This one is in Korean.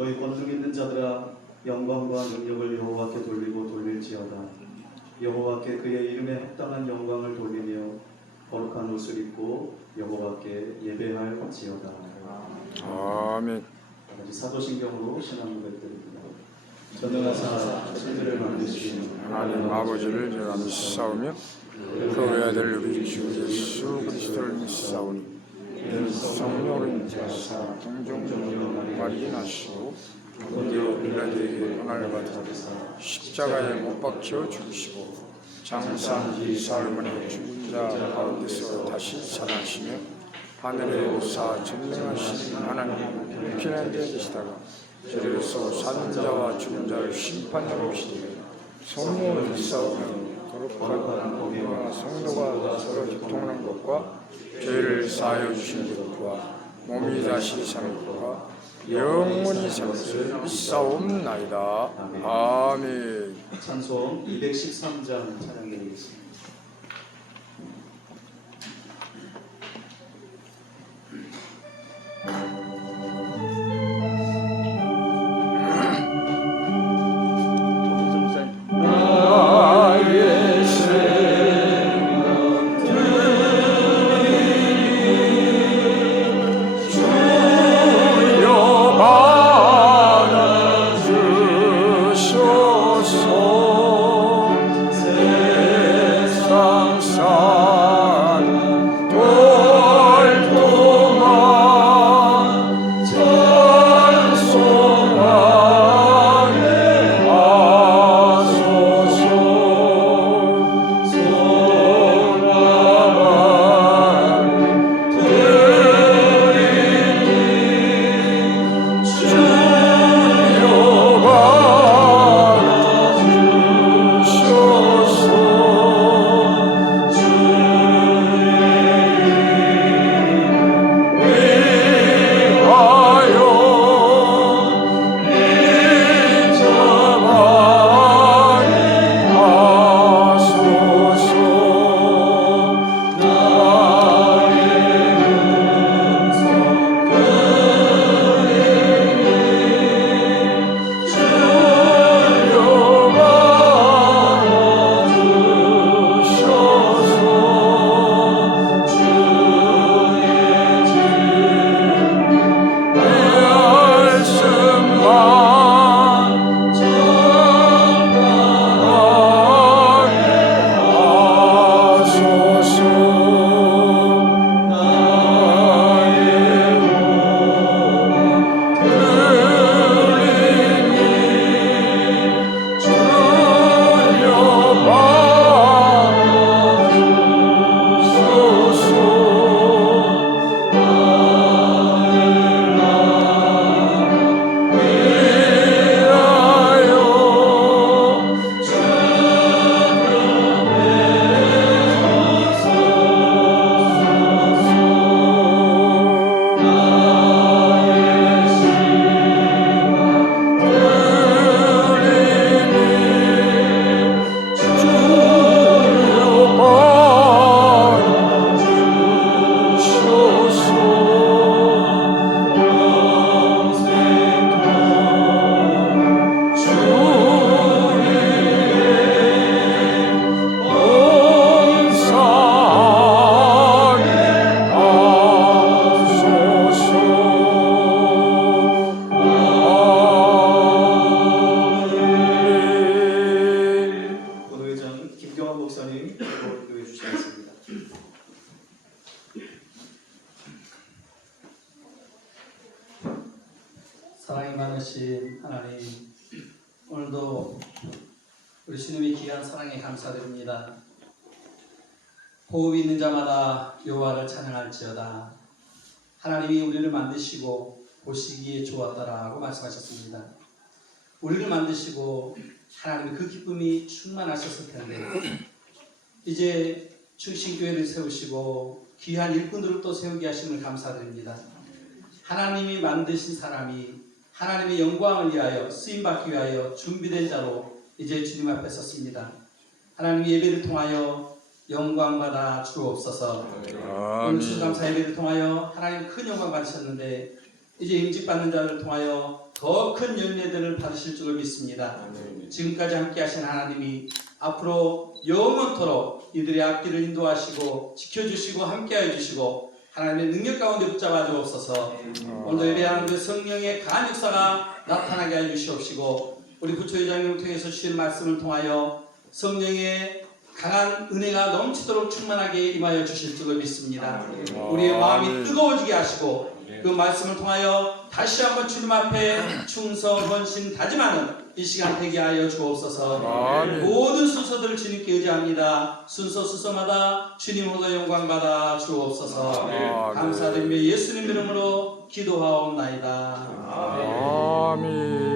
권능 있는 자들아 영광과 능력을 여호와께 돌리고 돌릴지어다. 여호와께 그의 이름에 합당한 영광을 돌리며 거룩한 옷을 입고 여호와께 예배할지어다. 아멘. 아버지 사도신경으로 신앙 고백 드립니다. 전능하사 천지를 만드시는 하나님 아버지를 제가 믿사오며 그 외아들 우리 주 예수 그리스도를 믿사오니 성령으로 인하사 동정적으로 말이 나시고 본디오 빌라도에게 고난을 받아 십자가에 못 박혀 죽으시고 장사한 사흘만에 죽은 자 가운데서 다시 살아나시며 하늘에 오사 전능하신 하나님 피난데 계시다가 저리로서 사는 자와 죽은 자를 심판하러 오시니 성령을 믿사오며 거룩한 공의와 성도가 서로 교통하는 것과 죄를 사하여 주신 것과 몸이 다시 사는 것과 영원히 것을 믿사옵나이다. 아멘. 찬송 213장 찬양드리겠습니다 목사님 기도해 주시겠습니다 사랑이 많으신 하나님 오늘도 우리 주님의 귀한 사랑에 감사드립니다. 호흡 있는 자마다 여호와를 찬양할지어다. 하나님이 우리를 만드시고 보시기에 좋았더라고 말씀하셨습니다. 우리를 만드시고 하나님의 그 기쁨이 충만하셨을 텐데 이제 충신교회를 세우시고 귀한 일꾼들을 또 세우게 하심을 감사드립니다. 하나님이 만드신 사람이 하나님의 영광을 위하여 쓰임 받기 위하여 준비된 자로 이제 주님 앞에 섰습니다. 하나님 예배를 통하여 영광 받아 주옵소서. 오늘. 추수감사 예배를 통하여 하나님 큰 영광 받으셨는데 이제 임직 받는 자를 통하여 더큰 열매들을 받으실 줄을 믿습니다. 지금까지 함께 하신 하나님이 앞으로 영원토록 이들의 앞길을 인도하시고 지켜주시고 함께하여 주시고 하나님의 능력 가운데 붙잡아 주옵소서. 오늘도 예배하는 그 성령의 강한 역사가 나타나게 하여 주시옵시고 우리 부처회장님을 통해서 주신 말씀을 통하여 성령의 강한 은혜가 넘치도록 충만하게 임하여 주실 줄을 믿습니다. 우리의 마음이 뜨거워지게 하시고 그 말씀을 통하여 다시 한번 주님 앞에 충성, 헌신, 다짐하는 이 시간 되게 하여 주옵소서. 아멘. 모든 순서들을 주님께 의지합니다. 순서 순서마다 주님으로 영광 받아 주옵소서. 아멘. 감사드리며 예수님 이름으로 기도하옵나이다. 아멘.